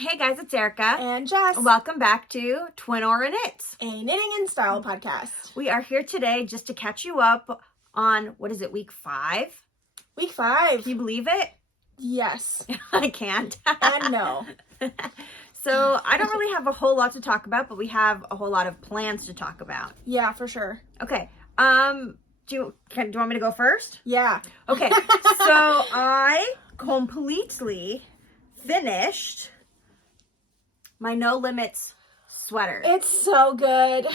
Hey guys, it's Erica and Jes. Welcome back to Twin Aura Knits, a knitting and style podcast. We are here today just to catch you up on, what is it, week 5? Week 5. Can you believe it? Yes. I can't. And no. So I don't really have a whole lot to talk about, but we have a whole lot of plans to talk about. Yeah, for sure. Okay. Do you want me to go first? Yeah. Okay. So I completely finished my No Limits sweater. It's so good.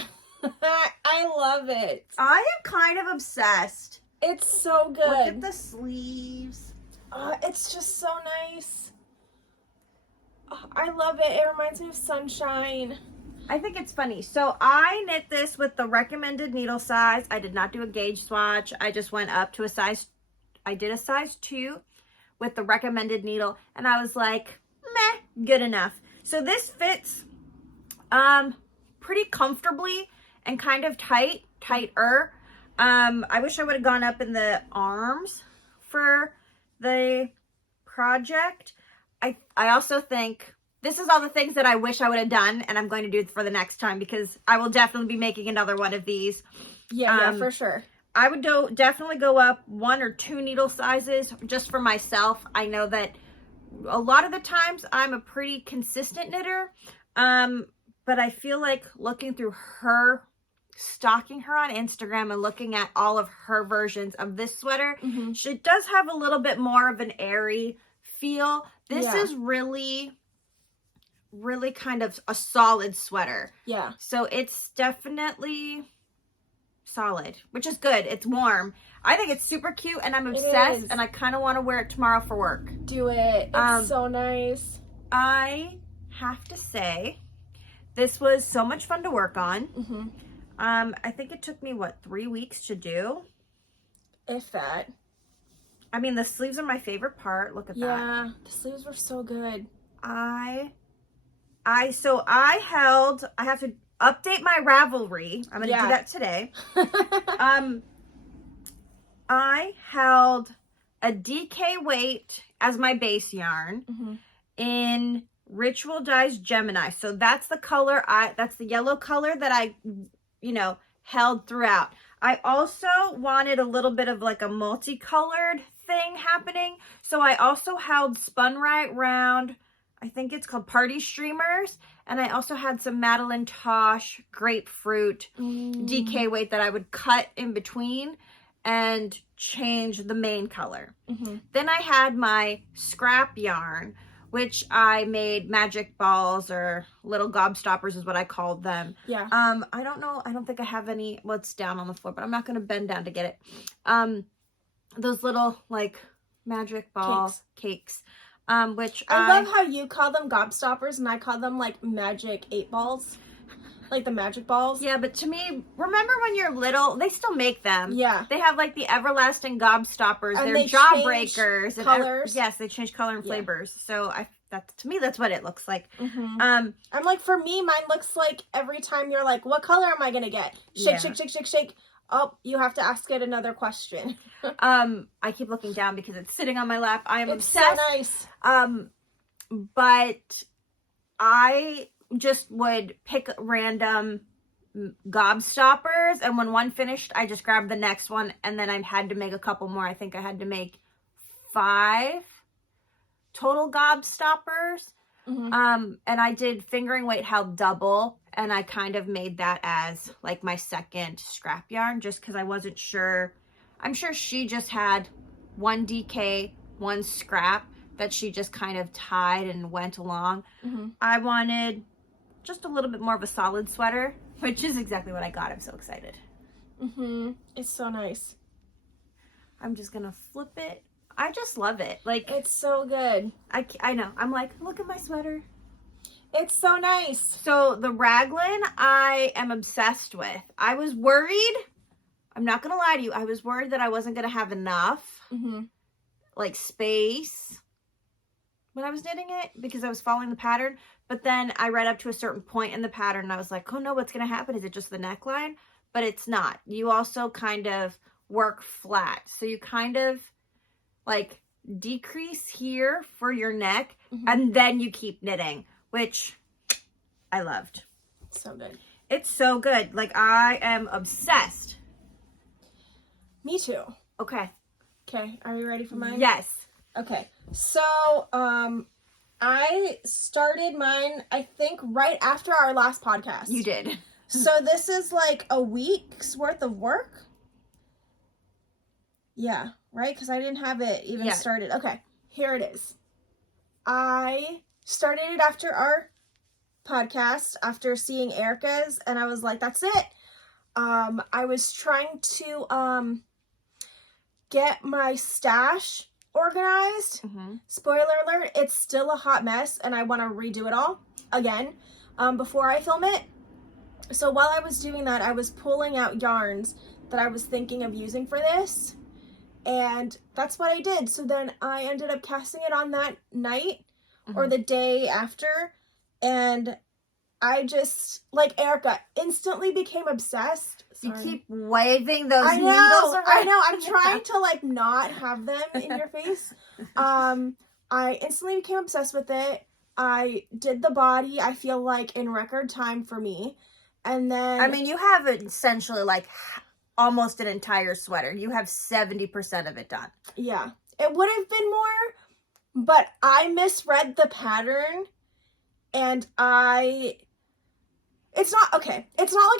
I love it. I am kind of obsessed. It's so good. Look at the sleeves. It's just so nice. I love it. It reminds me of sunshine. I think it's funny. So I knit this with the recommended needle size. I did not do a gauge swatch. I just went up to a size. I did a size 2 with the recommended needle. And I was like, meh, good enough. So this fits pretty comfortably and kind of tighter. I wish I would have gone up in the arms for the project. I also think this is all the things that I wish I would have done, and I'm going to do for the next time because I will definitely be making another one of these. Yeah, for sure. I would definitely go up 1 or 2 needle sizes just for myself. I know that a lot of the times I'm a pretty consistent knitter, but I feel like looking through her, stalking her on Instagram and looking at all of her versions of this sweater, she does have a little bit more of an airy feel. This is really kind of a solid sweater. Yeah. So it's definitely solid, which is good. It's warm. I think it's super cute and I'm obsessed and I kind of want to wear it tomorrow for work. Do it. It's so nice. I have to say, this was so much fun to work on. I think it took me, 3 weeks to do? If that. I mean, the sleeves are my favorite part. Look at that. Yeah, the sleeves were so good. I have to update my Ravelry. I'm going to do that today. I held a DK weight as my base yarn in Ritual Dyes Gemini. So that's the color, that's the yellow color that I, held throughout. I also wanted a little bit of like a multicolored thing happening. So I also held Spun Right Round, I think it's called Party Streamers. And I also had some Madeline Tosh grapefruit DK weight that I would cut in between and change the main color. Then I had my scrap yarn, which I made magic balls or little gobstoppers is what I called them. Yeah. I don't know. I don't think I have any. Well, it's down on the floor, but I'm not going to bend down to get it. Those little like magic ball cakes. Which I love how you call them gobstoppers and I call them like magic 8 balls. Like the magic balls. Yeah, but to me, remember when you're little, they still make them. Yeah. They have like the everlasting gobstoppers. And they're jawbreakers. Colors. Yes, they change color and flavors. So to me, that's what it looks like. I'm like, for me, mine looks like every time you're like, what color am I going to get? Shake, shake, shake, shake, shake. Oh, you have to ask it another question. I keep looking down because it's sitting on my lap. I am obsessed. So nice. But I just would pick random gobstoppers, and when one finished, I just grabbed the next one, and then I had to make a couple more. I think I had to make 5 total gobstoppers. And I did fingering weight held double, and I kind of made that as like my second scrap yarn just because I wasn't sure. I'm sure she just had 1 DK, 1 scrap that she just kind of tied and went along. I wanted just a little bit more of a solid sweater, which is exactly what I got. I'm so excited. It's so nice. I'm just gonna flip it. I just love it. Like, it's so good. I know. I'm like, look at my sweater. It's so nice. So the raglan I am obsessed with. I was worried. I'm not going to lie to you. I was worried that I wasn't going to have enough like space when I was knitting it because I was following the pattern. But then I read up to a certain point in the pattern and I was like, oh no, what's going to happen? Is it just the neckline? But it's not. You also kind of work flat. So you kind of like decrease here for your neck and then you keep knitting. which I loved. So good. It's so good. Like, I am obsessed. Me too. Okay. Okay, are you ready for mine? Yes. Okay, so I started mine, I think, right after our last podcast. You did. So this is like a week's worth of work. Yeah, right? Because I didn't have it even started. Okay, here it is. I started it after our podcast, after seeing Erica's, and I was like, that's it. I was trying to get my stash organized. Spoiler alert, it's still a hot mess, and I want to redo it all again before I film it. So while I was doing that, I was pulling out yarns that I was thinking of using for this, and that's what I did. So then I ended up casting it on that night or the day after, and I just, like Erica, instantly became obsessed. Sorry. You keep waving those needles around. I know. I'm trying to, like, not have them in your face. I instantly became obsessed with it. I did the body, I feel like, in record time for me. And then... I mean, you have essentially, like, almost an entire sweater. You have 70% of it done. Yeah. It would have been more, but I misread the pattern, and it's not like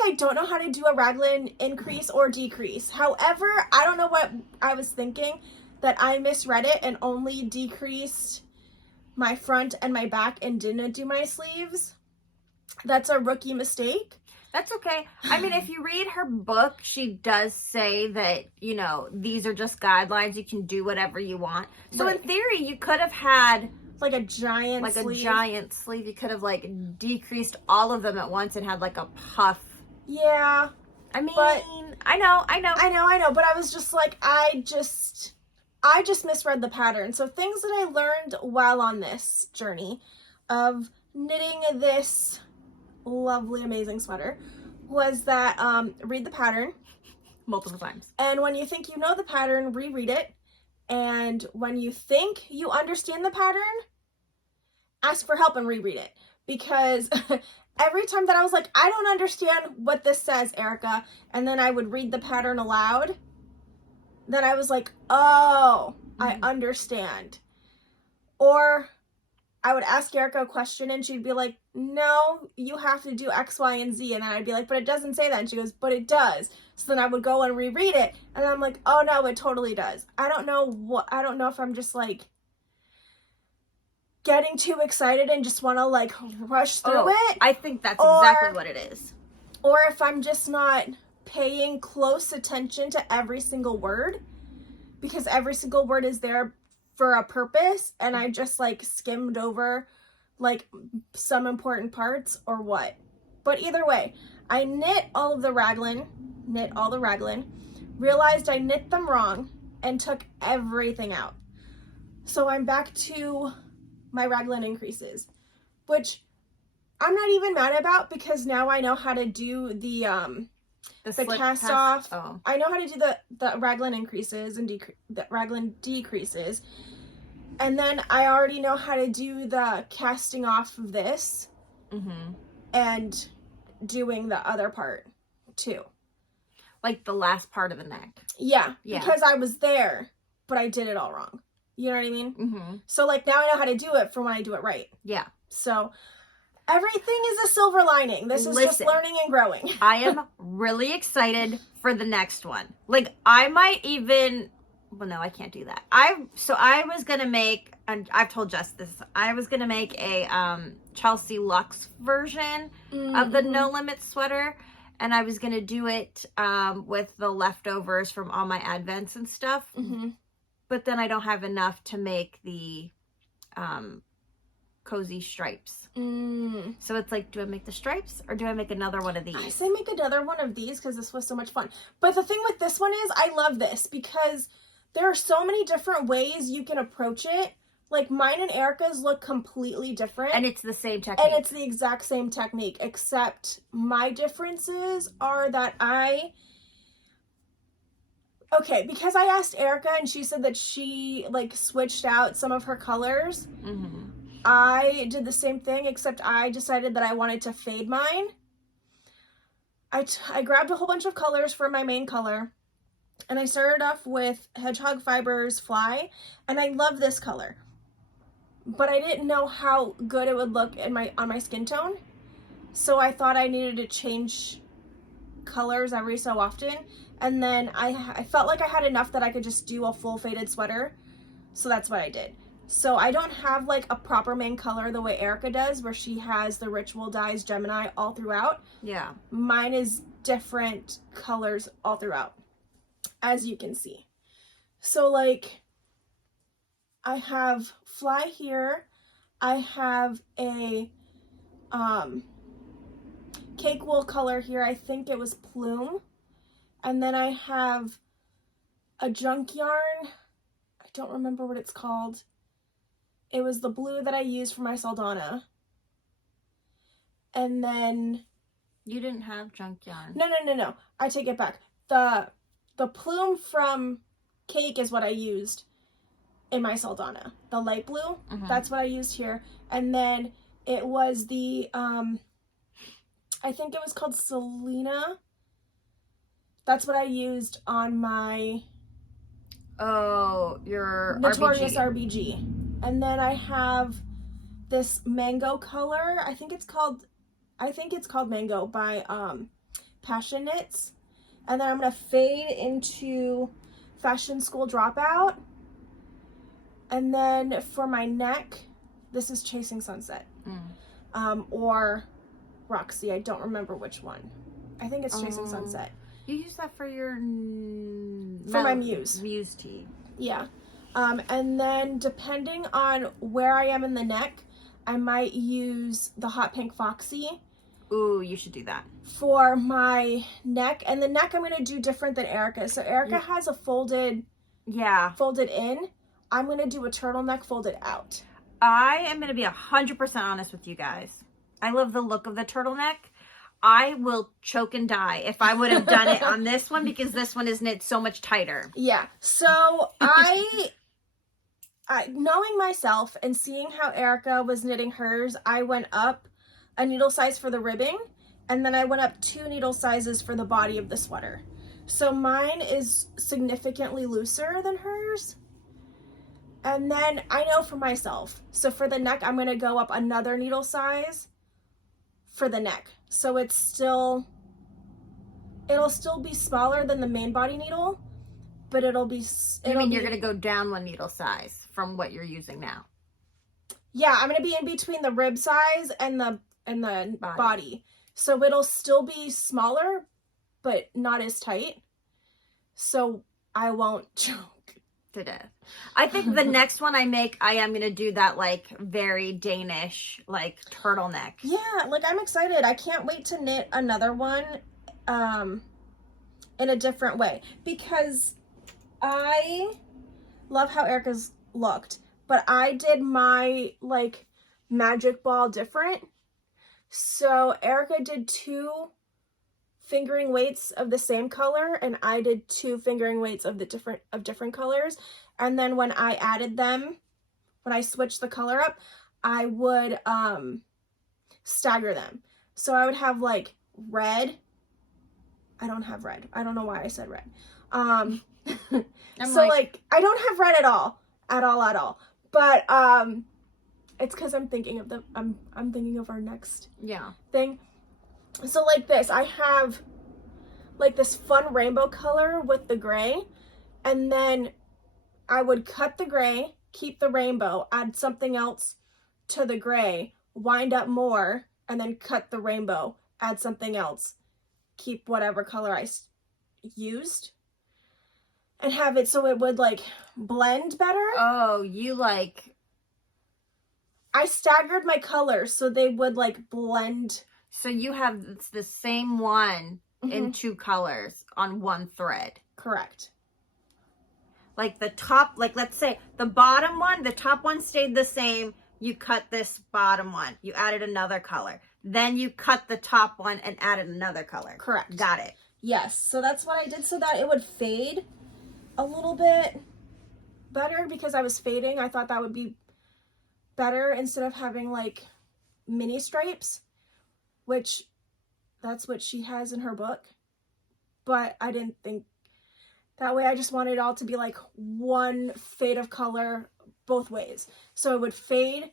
I don't know how to do a raglan increase or decrease. However, I don't know what I was thinking, that I misread it and only decreased my front and my back and didn't do my sleeves. That's a rookie mistake. That's okay. I mean, if you read her book, she does say that, you know, these are just guidelines. You can do whatever you want. So in theory, you could have had... like a giant sleeve. You could have, like, decreased all of them at once and had, like, a puff. Yeah. I mean, but I know. But I was just like, I just misread the pattern. So things that I learned while on this journey of knitting this lovely, amazing sweater was that read the pattern. Multiple times. And when you think you know the pattern, reread it. And when you think you understand the pattern, ask for help and reread it. Because every time that I was like, I don't understand what this says, Erica, and then I would read the pattern aloud, then I was like, oh, I understand. Or I would ask Erica a question and she'd be like, no, you have to do X, Y, and Z. And then I'd be like, but it doesn't say that. And she goes, but it does. So then I would go and reread it. And I'm like, oh no, it totally does. I don't know if I'm just like getting too excited and just want to like rush through it. I think that's exactly what it is. Or if I'm just not paying close attention to every single word, because every single word is there for a purpose, and I just like skimmed over like some important parts, or what. But either way, I knit all the raglan, realized I knit them wrong, and took everything out. So I'm back to my raglan increases, which I'm not even mad about, because now I know how to do the cast off. Oh. I know how to do the raglan increases and the raglan decreases. And then I already know how to do the casting off of this and doing the other part too. Like the last part of the neck. Yeah. Because I was there, but I did it all wrong. You know what I mean? So like now I know how to do it for when I do it right. Yeah. So everything is a silver lining. This is just learning and growing. I am really excited for the next one. Like, I might even... Well, no, I can't do that. I was going to make... And I've told Jess this. I was going to make a Chelsea Luxe version of the No Limit sweater. And I was going to do it with the leftovers from all my advents and stuff. But then I don't have enough to make the... cozy stripes. So it's like, do I make the stripes or do I make another one of these? I say make another one of these because this was so much fun. But the thing with this one is I love this because there are so many different ways you can approach it. Like mine and Erica's look completely different. And it's the same technique. And it's the exact same technique, except my differences are that because I asked Erica and she said that she like switched out some of her colors. I did the same thing, except I decided that I wanted to fade mine. I grabbed a whole bunch of colors for my main color, and I started off with Hedgehog Fibers Fly, and I love this color. But I didn't know how good it would look on my skin tone, so I thought I needed to change colors every so often. And then I felt like I had enough that I could just do a full faded sweater, so that's what I did. So I don't have like a proper main color the way Erica does, where she has the Ritual Dyes Gemini all throughout. Yeah. Mine is different colors all throughout, as you can see. So like, I have Fly here. I have a cake wool color here. I think it was Plume. And then I have a junk yarn. I don't remember what it's called. It was the blue that I used for my Saldana. And then... You didn't have junk yarn. No. I take it back. The Plume from Cake is what I used in my Saldana. The light blue. That's what I used here. And then it was the... I think it was called Selena. That's what I used on my... Oh, your Notorious RBG. And then I have this mango color. I think it's called Mango by Passion Knits. And then I'm gonna fade into Fashion School Dropout. And then for my neck, this is Chasing Sunset. Or Roxy, I don't remember which one. I think it's Chasing Sunset. You use that for your... For my Muse. Muse tee. Yeah. And then depending on where I am in the neck, I might use the Hot Pink Foxy. Ooh, you should do that. For my neck. And the neck I'm going to do different than Erica. So Erica has a folded in. I'm going to do a turtleneck folded out. I am going to be 100% honest with you guys. I love the look of the turtleneck. I will choke and die if I would have done it on this one, because this one is knit so much tighter. Yeah. So I knowing myself and seeing how Erica was knitting hers, I went up a needle size for the ribbing, and then I went up 2 needle sizes for the body of the sweater. So mine is significantly looser than hers. And then I know for myself. So for the neck, I'm going to go up another needle size for the neck. So it'll still be smaller than the main body needle, but it'll be... You mean you're going to go down 1 needle size from what you're using now? Yeah, I'm going to be in between the rib size and the body. So it'll still be smaller, but not as tight. So I won't choke to death. I think the next one I make, I am going to do that like very Danish, like turtleneck. Yeah, like I'm excited. I can't wait to knit another one in a different way, because I love how Erica's looked, but I did my like magic ball different. So Erica did 2 fingering weights of the same color, and I did 2 fingering weights of different colors. And then when I added them, when I switched the color up, I would stagger them. So I would have like red. I don't have red. I don't know why I said red. So like I don't have red at all. But it's because I'm thinking of I'm thinking of our next thing. So like this, I have like this fun rainbow color with the gray, and then I would cut the gray, keep the rainbow, add something else to the gray, wind up more, and then cut the rainbow, add something else, keep whatever color I used, and have it so it would like blend better. Oh, you like... I staggered my colors so they would like blend. So you have the same one in 2 colors on 1 thread. Correct. Like the top, like let's say the bottom one, the top one stayed the same. You cut this bottom one. You added another color. Then you cut the top one and added another color. Correct. Got it. Yes. So that's what I did so that it would fade a little bit better, because I was fading. I thought that would be better instead of having like mini stripes, which that's what she has in her book. But I didn't think that way. I just wanted it all to be like one fade of color both ways. So it would fade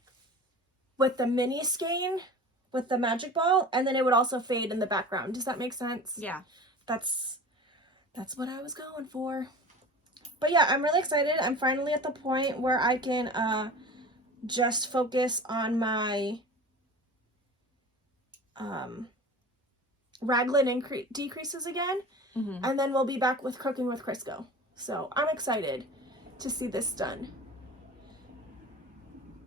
with the mini skein with the magic ball, and then it would also fade in the background. Does that make sense? Yeah. That's what I was going for. But yeah, I'm really excited. I'm finally at the point where I can just focus on my raglan decreases again. Mm-hmm. And then we'll be back with Cooking with Crisco. So I'm excited to see this done.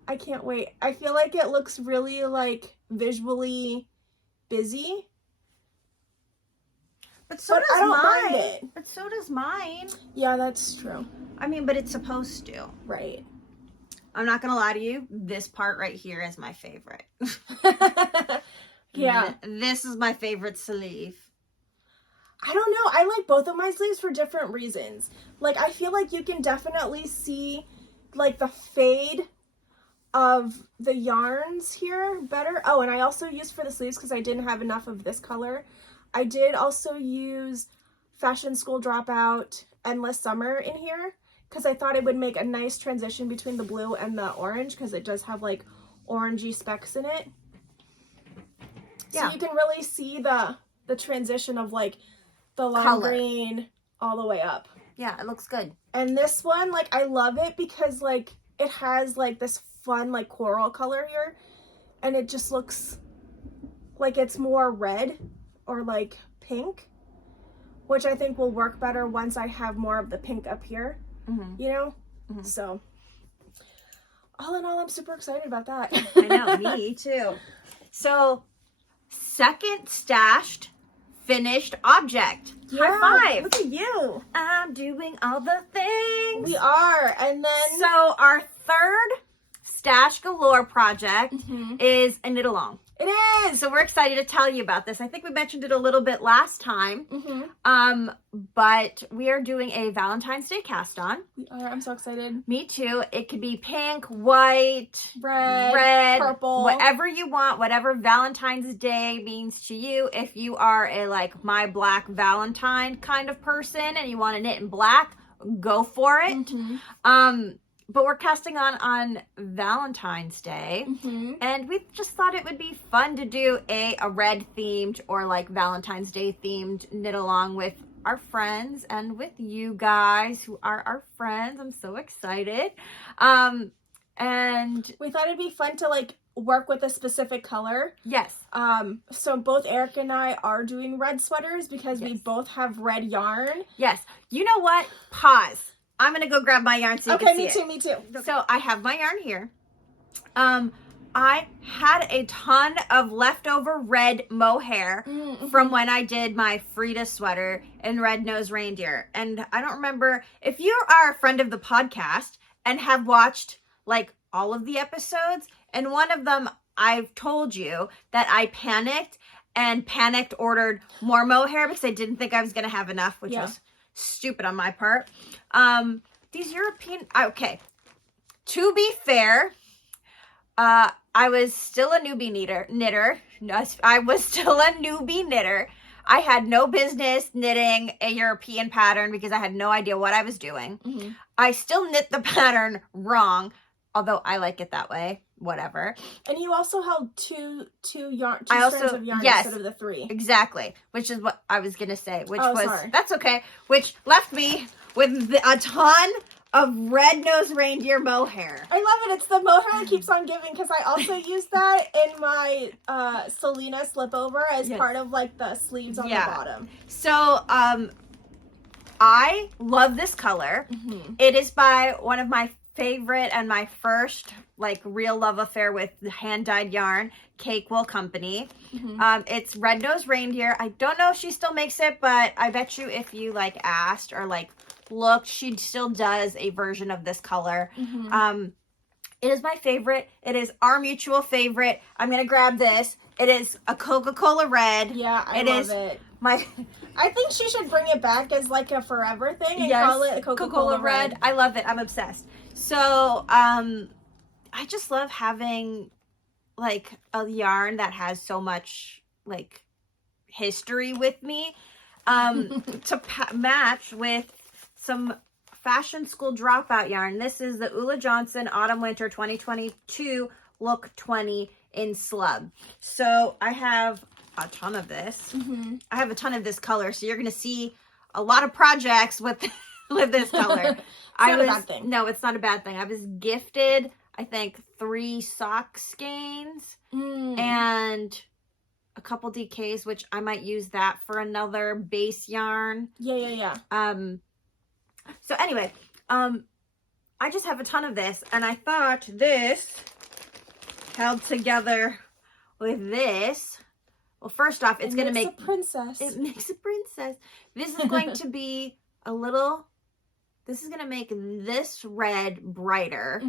I can't wait. I feel like it looks really like visually busy. But so does I don't mine. mind it. But so does mine. Yeah, that's true. I mean, but it's supposed to. Right. I'm not gonna lie to you. This part right here is my favorite. Yeah. This is my favorite sleeve. I don't know. I like both of my sleeves for different reasons. Like, I feel like you can definitely see, like, the fade of the yarns here better. Oh, and I also used for the sleeves, because I didn't have enough of this color, I did also use Fashion School Dropout Endless Summer in here, because I thought it would make a nice transition between the blue and the orange, because it does have, like, orangey specks in it. Yeah. So you can really see the transition of, like, the lime green all the way up. Yeah, it looks good. And this one, like, I love it because, like, it has, like, this fun, like, coral color here. And it just looks like it's more red or, like, pink. Which I think will work better once I have more of the pink up here. Mm-hmm. You know? Mm-hmm. So, all in all, I'm super excited about that. I know, me too. So, second stashed finished object. Yeah, high five. Look at you. I'm doing all the things. We are. And then so our third Stash Galore project is a knit along. It is. So we're excited to tell you about this. I think we mentioned it a little bit last time. But we are doing a Valentine's Day cast on. We are. I'm so excited. Me too. It could be pink, white, red, purple, whatever you want, whatever Valentine's Day means to you. If you are a like my black Valentine kind of person and you want to knit in black, go for it. But we're casting on Valentine's Day, and we just thought it would be fun to do a red themed or like Valentine's Day themed knit along with our friends and with you guys who are our friends. I'm so excited. And we thought it'd be fun to like work with a specific color. Yes. So both Erica and I are doing red sweaters because we both have red yarn. Yes. You know what? Pause. I'm going to go grab my yarn so you can see it. Okay, me too. So I have my yarn here. I had a ton of leftover red mohair from when I did my Frida sweater in Red Nosed Reindeer. And I don't remember, if you are a friend of the podcast and have watched like all of the episodes, and one of them I've told you that I panicked ordered more mohair because I didn't think I was going to have enough, which was stupid on my part. These European, okay, to be fair, I was still a newbie knitter. I was still a newbie knitter. I had no business knitting a European pattern because I had no idea what I was doing. I still knit the pattern wrong, although I like it that way. Whatever. And you also held two strands of yarn instead of the 3. Exactly. Which is what I was gonna say. That's okay. Which left me with a ton of red-nosed reindeer mohair. I love it. It's the mohair that keeps on giving because I also used that in my Selena slipover as part of like the sleeves on the bottom. So I love this color. It is by one of my favorite and my first like real love affair with hand-dyed yarn, Cake Wool Company. It's Red Nosed Reindeer. I don't know if she still makes it, but I bet you if you like asked or like looked, she still does a version of this color. It is my favorite. It is our mutual favorite. I'm gonna grab this. It is a Coca-Cola red. Yeah, I love it. I think she should bring it back as like a forever thing and call it a Coca-Cola red. I love it. I'm obsessed. So, I just love having like a yarn that has so much like history with me, to match with some fashion school dropout yarn. This is the Ula Johnson Autumn Winter 2022 Look 20 in Slub. So I have a ton of this. I have a ton of this color, so you're gonna see a lot of projects with with this color. Not a bad thing. No, it's not a bad thing. I was gifted, I think, 3 sock skeins and a couple DKs, which I might use that for another base yarn. Yeah. So anyway, I just have a ton of this, and I thought this held together with this. Well, first off, it's going to make a princess. It makes a princess. This is going to be a little, this is going to make this red brighter.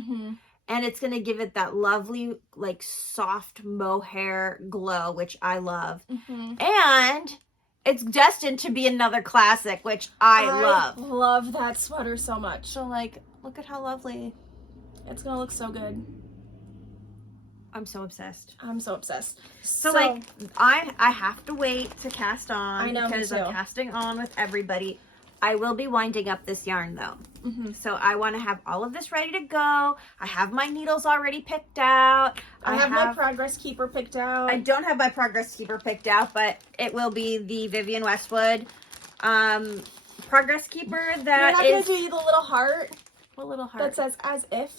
And it's going to give it that lovely, like, soft mohair glow, which I love. And it's destined to be another classic, which I love. I love that sweater so much. So, like, look at how lovely. It's going to look so good. I'm so obsessed. I'm so obsessed. So like, I have to wait to cast on. I know, because me too. I'm casting on with everybody. I will be winding up this yarn, though. So I want to have all of this ready to go. I have my needles already picked out. I have my Progress Keeper picked out. I don't have my Progress Keeper picked out, but it will be the Vivienne Westwood Progress Keeper. That You're not going to do the little heart? What little heart? That says as if.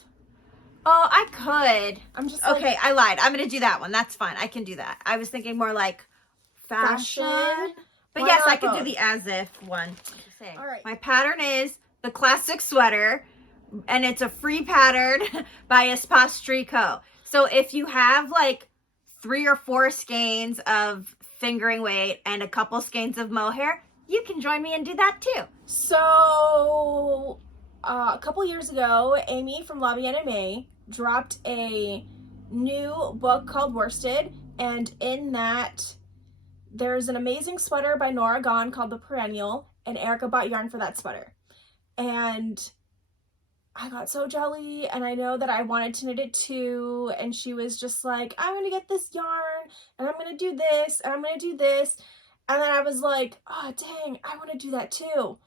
Oh, I could. I'm just okay. I lied. I'm going to do that one. That's fine. I can do that. I was thinking more like fashion. But Why yes, not I can both? do the as if one. All right. My pattern is the classic sweater, and it's a free pattern by Espace Tricot. So if you have like 3 or 4 skeins of fingering weight and a couple skeins of mohair, you can join me and do that too. So a couple years ago, Amy from Lobby NMA dropped a new book called Worsted, and in that there's an amazing sweater by Norah Gaughan called the Perninnal, and Erica bought yarn for that sweater. And I got so jelly, and I know that I wanted to knit it too, and she was just like, I'm going to get this yarn, and I'm going to do this, and I'm going to do this. And then I was like, oh, dang, I want to do that too.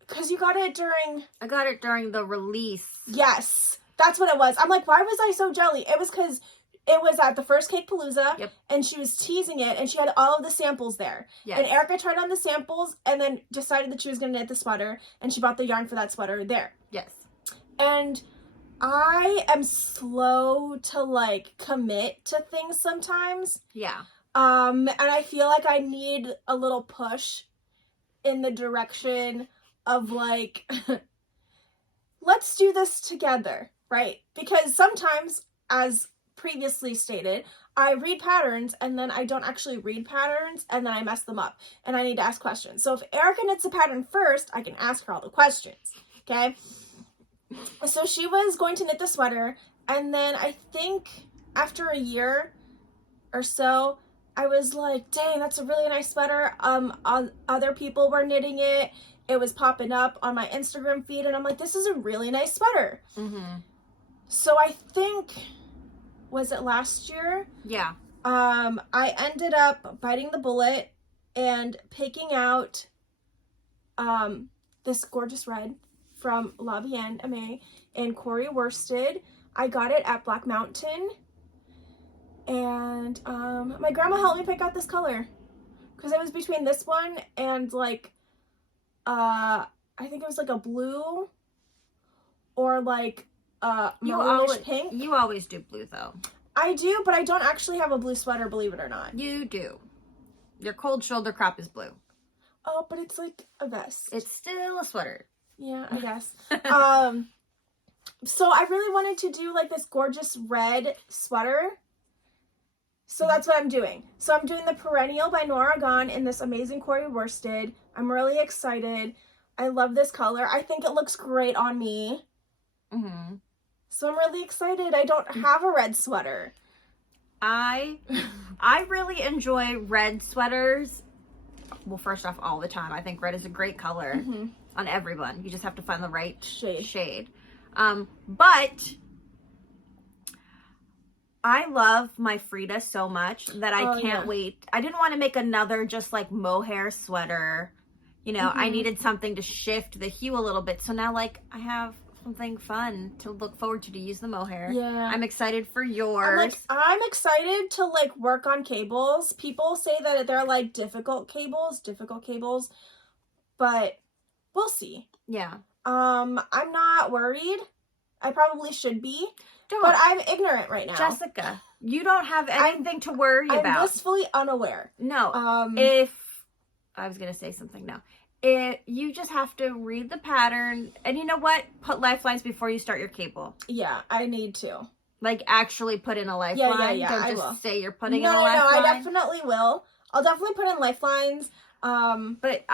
Because you got it during... I got it during the release. Yes, that's what it was. I'm like, why was I so jelly? It was because it was at the first Cake Palooza, and she was teasing it, and she had all of the samples there. Yes. And Erica tried on the samples, and then decided that she was going to knit the sweater, and she bought the yarn for that sweater there. Yes. And I am slow to, like, commit to things sometimes. Yeah. And I feel like I need a little push in the direction of, like, let's do this together, right? Because sometimes, as previously stated, I read patterns and then I don't actually read patterns and then I mess them up and I need to ask questions. So if Erica knits a pattern first, I can ask her all the questions, okay? So she was going to knit the sweater, and then I think after a year or so, I was like, dang, that's a really nice sweater. Other people were knitting it. It was popping up on my Instagram feed, and I'm like, this is a really nice sweater. So I think, was it last year? Yeah. I ended up biting the bullet and picking out this gorgeous red from La Vienne Amé in Corey Worsted. I got it at Black Mountain, and my grandma helped me pick out this color because it was between this one and like I think it was like a blue or like maroonish pink. You always do blue though. I do, but I don't actually have a blue sweater, believe it or not. You do. Your cold shoulder crop is blue. Oh, but it's like a vest. It's still a sweater. Yeah, I guess. So I really wanted to do like this gorgeous red sweater. So that's what I'm doing. So I'm doing the Perninnal by Norah Gaughan in this amazing Corey Worsted. I'm really excited. I love this color. I think it looks great on me. So I'm really excited. I don't have a red sweater. I really enjoy red sweaters. Well, first off, all the time. I think red is a great color on everyone. You just have to find the right shade. But I love my Frida so much that I can't yeah. wait. I didn't want to make another just like mohair sweater. You know, I needed something to shift the hue a little bit. So now like I have something fun to look forward to use the mohair. Yeah. I'm excited for yours. I'm excited to like work on cables. People say that they're like difficult cables, but we'll see. Yeah. I'm not worried. I probably should be. But I'm ignorant right now. Jessica, you don't have anything to worry about. I'm blissfully unaware. No. If I was going to say something now. You just have to read the pattern. And you know what? Put lifelines before you start your cable. Yeah, I need to. Like, actually put in a lifeline. Yeah, Don't I just will. say you're putting in a lifeline. No, I definitely will. I'll definitely put in lifelines. But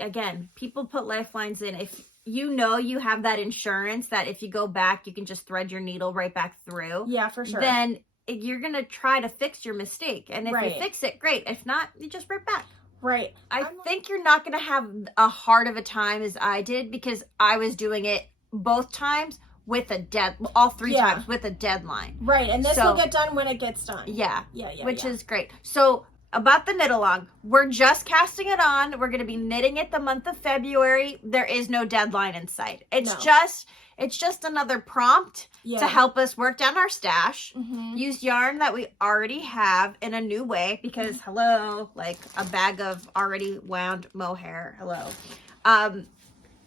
again, people put lifelines in if you know you have that insurance that if you go back, you can just thread your needle right back through. Yeah, for sure. Then you're going to try to fix your mistake. And if Right. you fix it, great. If not, you just rip back. Right. I think you're not going to have a hard of a time as I did because I was doing it both times with all three times with a deadline. Right. And this will get done when it gets done. Yeah. Yeah. Which is great. So about the knit along, we're just casting it on. We're going to be knitting it the month of February. There is no deadline in sight. It's just another prompt to help us work down our stash. Use yarn that we already have in a new way because hello, like a bag of already wound mohair. Hello.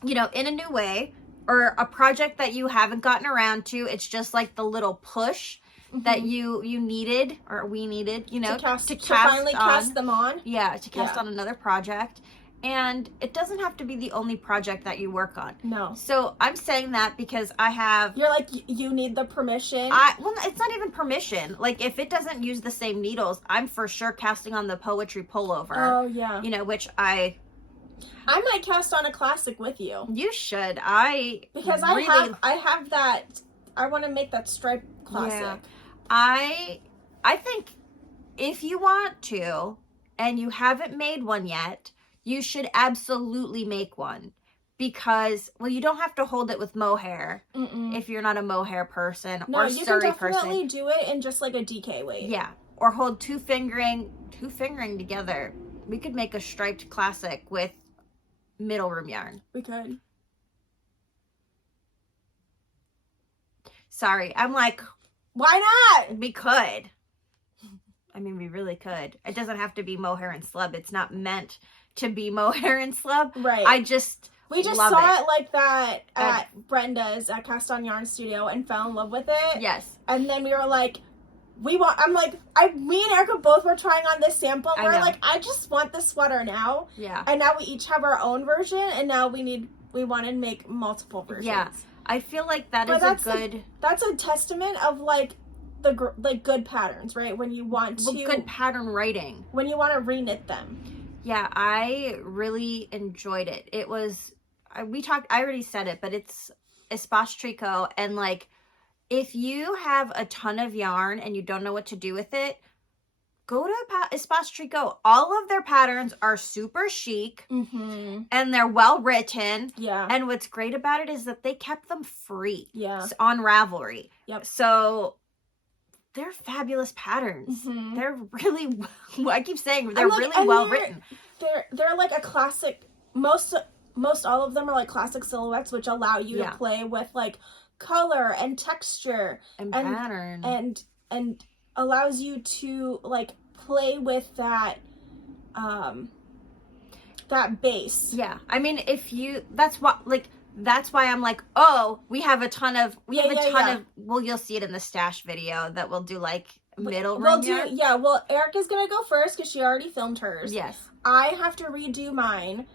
You know, in a new way or a project that you haven't gotten around to. It's just like the little push that you needed or we needed, you know, to finally cast them on. Yeah, to cast on another project. And it doesn't have to be the only project that you work on. No. So I'm saying that because I have... You're like, you need the permission? Well, it's not even permission. Like, if it doesn't use the same needles, I'm for sure casting on the poetry pullover. Oh, yeah. You know, which I might cast on a classic with you. You should. Because I have that... I want to make that stripe classic. Yeah. I think if you want to and you haven't made one yet, you should absolutely make one because, well, you don't have to hold it with mohair if you're not a mohair person or you Surrey can definitely do it in just like a DK weight. Yeah, or hold two fingering together. We could make a striped classic with middle room yarn. We could. Sorry, I'm like... Why not? We could. I mean, we really could. It doesn't have to be mohair and slub. It's not meant to be mohair and slub. Right. We just saw it like that at Brenda's at Cast On Yarn Studio and fell in love with it. Yes. And then we were like, me and Erica both were trying on this sample. And we're like, I just want the sweater now. Yeah. And now we each have our own version. And now we want to make multiple versions. Yeah. I feel like that's a testament of like good patterns, right? When you want to good pattern writing. When you want to reknit them. Yeah, I really enjoyed it. It was I already said it, but it's espace tricot, and like if you have a ton of yarn and you don't know what to do with it, go to Espace Tricot. All of their patterns are super chic and they're well written. Yeah. And what's great about it is that they kept them free. Yeah. On Ravelry. Yep. So they're fabulous patterns. They're really, I keep saying they're really well written. They're like a classic. Most all of them are like classic silhouettes, which allow you to play with like color and texture and pattern and allows you to like play with that base. Yeah. I mean, that's why I'm like, oh, we have a ton of well, you'll see it in the stash video that we'll do like middle room yarn. Yeah, well, Erica's gonna go first because she already filmed hers. Yes. I have to redo mine.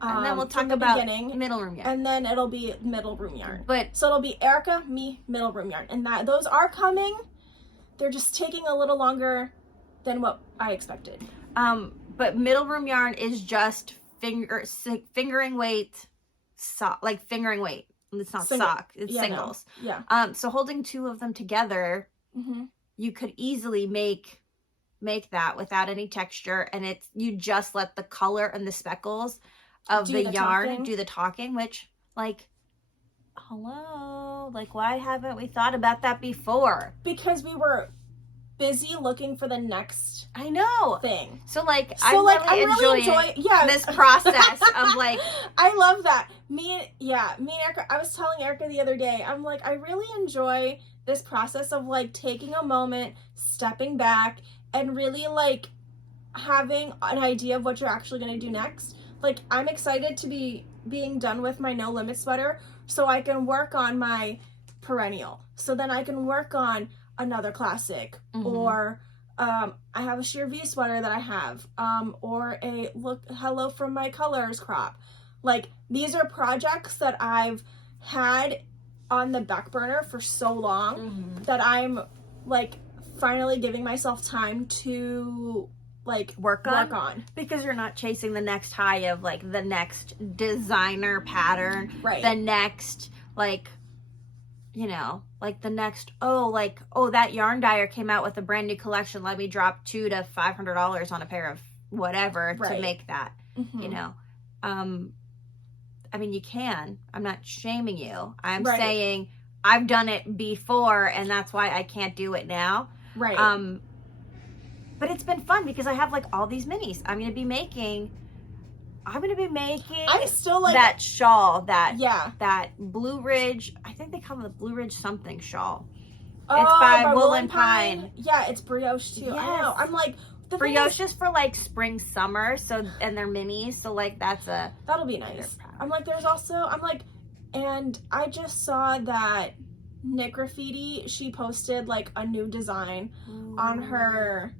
And then we'll talk about middle room yarn. And then it'll be middle room yarn. So it'll be Erica, me, middle room yarn. And those are coming. They're just taking a little longer than what I expected. But middle room yarn is just fingering weight, fingering weight. It's not sock. It's singles. No. Yeah. So holding two of them together, you could easily make that without any texture, and you just let the color and the speckles of the yarn do the talking, which, like, hello. know. Like, why haven't we thought about that before? Because we were busy looking for the next I know thing. So like I'm really enjoying this process of like I love that. Me and Erica, I was telling Erica the other day, I'm like, I really enjoy this process of like taking a moment, stepping back, and really like having an idea of what you're actually going to do next. Like, I'm excited to be being done with my No Limit sweater so I can work on my Perninnal. So then I can work on another classic, or I have a sheer V sweater that I have, or a look hello from my colors crop. Like, these are projects that I've had on the back burner for so long that I'm like finally giving myself time to like work on, because you're not chasing the next high of like the next designer pattern, right? The next like, you know, like the next, that yarn dyer came out with a brand new collection. Let me drop $200 to $500 on a pair of whatever to make that, you know. I mean, you can. I'm not shaming you. I'm saying I've done it before, and that's why I can't do it now. Right. But it's been fun because I have like all these minis. I'm gonna be making. I'm still like that shawl, that Blue Ridge. I think they call it the Blue Ridge something shawl. Oh, it's by Wool & Pine. Yeah, it's brioche too. Yes. I don't know. I'm like, brioche is for like spring, summer. So, and they're minis. So like that'll be nice. I'm like, and I just saw that Knit Graffiti, she posted like a new design on her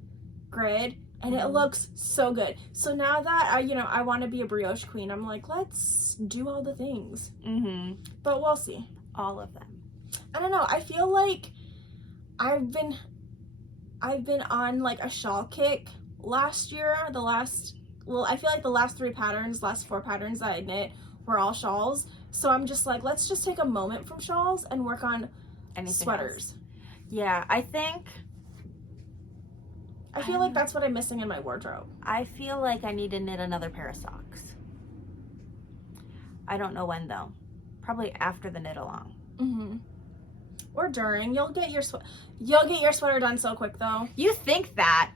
grid. And it looks so good. So now that I want to be a brioche queen, I'm like, let's do all the things. But we'll see. All of them. I don't know. I feel like I've been on like a shawl kick last year. I feel like the last 4 patterns that I knit were all shawls. So I'm just like, let's just take a moment from shawls and work on sweaters. Else. Yeah, I feel like that's what I'm missing in my wardrobe. I feel like I need to knit another pair of socks. I don't know when though. Probably after the knit along. Or during. You'll get your sweater done so quick though. You think that,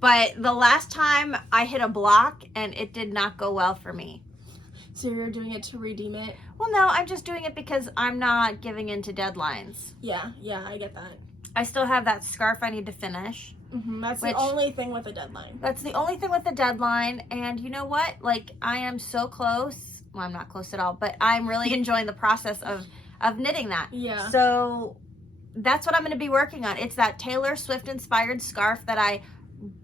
but the last time I hit a block and it did not go well for me. So you're doing it to redeem it? Well, no, I'm just doing it because I'm not giving in to deadlines. Yeah, I get that. I still have that scarf I need to finish. That's the only thing with a deadline. That's the only thing with the deadline. And you know what? Like, I am so close. Well, I'm not close at all, but I'm really enjoying the process of knitting that. Yeah. So that's what I'm going to be working on. It's that Taylor Swift inspired scarf that I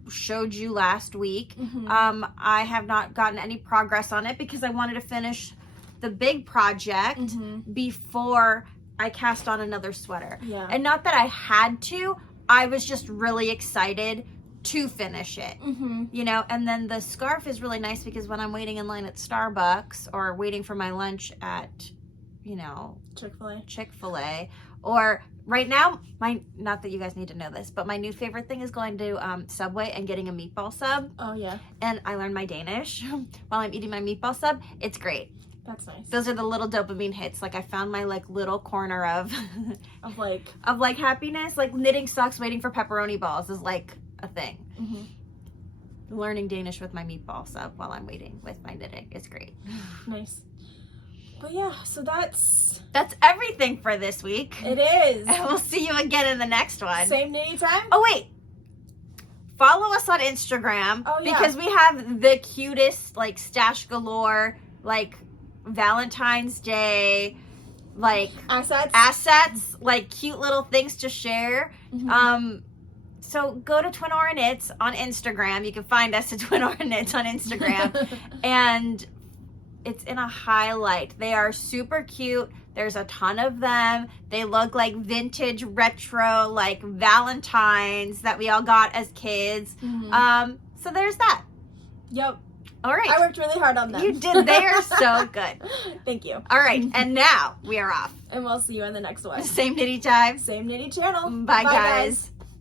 showed you last week. I have not gotten any progress on it because I wanted to finish the big project before I cast on another sweater. Yeah. And not that I had to, I was just really excited to finish it, you know. And then the scarf is really nice because when I'm waiting in line at Starbucks or waiting for my lunch at, you know, Chick-fil-A, or right now, not that you guys need to know this, but my new favorite thing is going to Subway and getting a meatball sub. Oh yeah. And I learned my Danish while I'm eating my meatball sub. It's great. That's nice. Those are the little dopamine hits. Like, I found my like little corner of like happiness. Like, knitting socks, waiting for pepperoni balls is like a thing. Learning Danish with my meatball sub while I'm waiting with my knitting is great. Nice. But yeah, so that's everything for this week. It is. And we'll see you again in the next one. Same knitting time? Oh wait. Follow us on Instagram because we have the cutest like Stash Galore, like Valentine's Day, like assets, like cute little things to share. So go to Twin Aura Knits on Instagram. You can find us at Twin Aura Knits on Instagram. And it's in a highlight. They are super cute. There's a ton of them. They look like vintage retro, like Valentines that we all got as kids. So there's that. Yep. All right. I worked really hard on them. You did. They are so good. Thank you. All right. And now we are off. And we'll see you in the next one. Same knitty time. Same knitty channel. Bye guys.